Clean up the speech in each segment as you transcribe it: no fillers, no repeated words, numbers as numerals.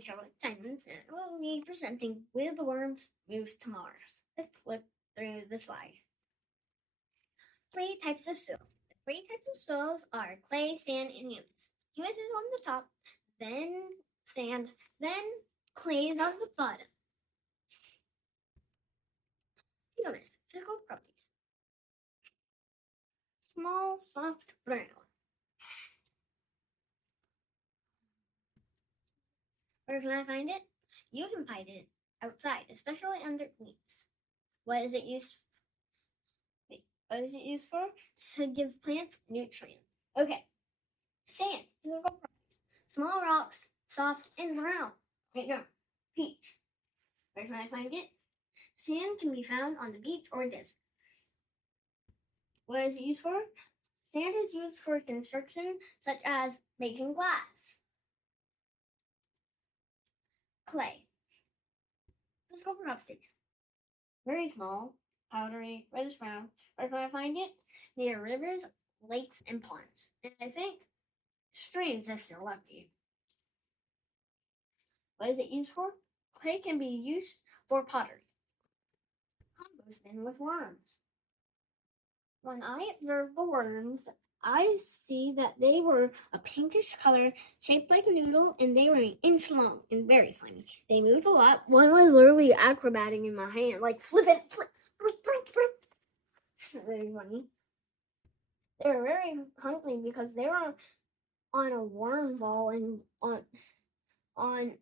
game show with Simons, and we'll be presenting Wheel the Worms Moves to Mars. Let's flip through the slide. 3 types of soil. The 3 types of soils are clay, sand, and humus. Humus is on the top, then sand, then clay is on the bottom. Humus, physical properties. Small, soft, brown. Where can I find it? You can find it outside, especially under leaves. What is it used for? To give plants nutrients. Okay. Sand, physical properties. Small rocks, soft and brown. Right now, beach. Where can I find it? Sand can be found on the beach or desert. What is it used for? Sand is used for construction, such as making glass. Clay. Physical properties. Very small, powdery, reddish brown. Where can I find it? Near rivers, lakes, and ponds. And I think streams if you're lucky. What is it used for? Clay can be used for pottery. Composting with worms. When I observed the worms, I see that they were a pinkish color, shaped like a noodle, and they were an inch long and very slimy. They moved a lot. One was literally acrobating in my hand, like flip it, flip. Very funny. They were very hungry because they were on a worm ball and on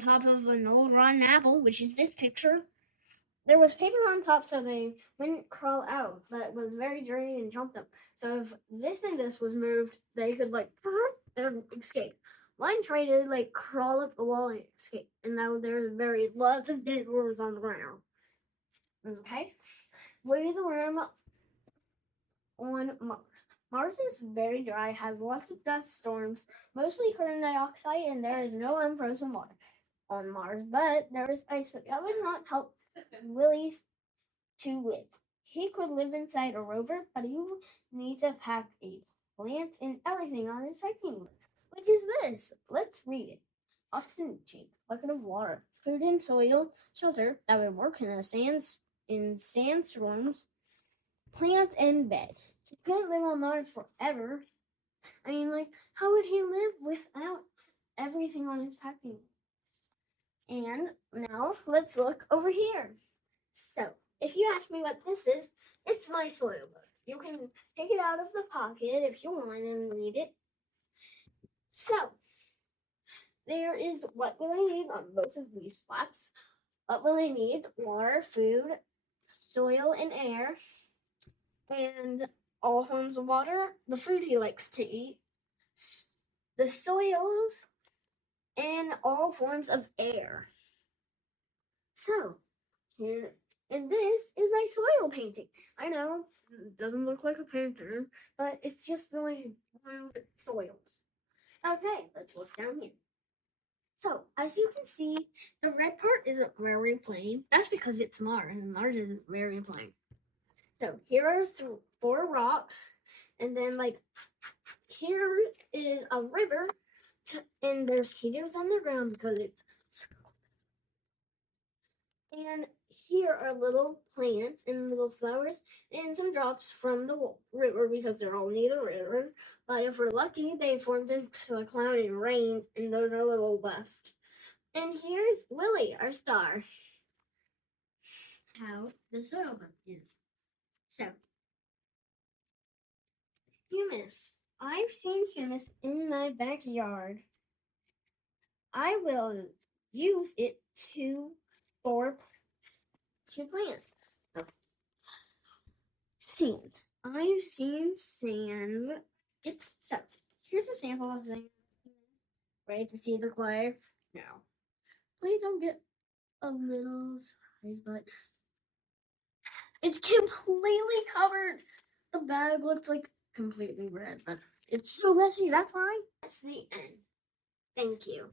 top of an old rotten apple, which is this picture. There was paper on top so they wouldn't crawl out, but it was very dirty and jumped them. So if this and this was moved, they could and escape. One tried to crawl up the wall and escape, and now there's lots of dead worms on the ground. Okay, Wheel the Worm on Mars. Mars is very dry, has lots of dust storms, mostly carbon dioxide, and there is no unfrozen water on Mars, but there is ice, but that would not help Willie to live. He could live inside a rover, but he needs to pack a plant and everything on his hiking list. What is this? Let's read it. Oxygen tank, bucket of water, food and soil, shelter that would work in sandstorms, plant and bed. He couldn't live on Mars forever. I mean, how would he live without everything on his packing list? And now let's look over here. So, if you ask me what this is, it's my soil book. You can take it out of the pocket if you want and read it. So, there is what will I need on both of these flaps. What will I need? Water, food, soil, and air. And all forms of water, the food he likes to eat, the soils, and all forms of air. So, here and this is my soil painting. I know, it doesn't look like a painter, but it's just really round soils. Okay, let's look down here. So, as you can see, the red part isn't very plain. That's because it's Mars, and Mars isn't very plain. So, here are 4 rocks, and then, here is a river, and there's heaters underground because it's and here are little plants and little flowers and some drops from the river because they're all near the river. But if we're lucky, they formed into a cloud and rain, and those are little left. And here's Willie, our star. How the soil book is. So, humus. I've seen humus in my backyard. I will use it for plants. Sand. I've seen sand. Here's a sample of sand. Ready to see the clay? No. Please don't get a little size, but it's completely covered. The bag looks like completely red, but it's so messy. That's fine. That's the end. Thank you.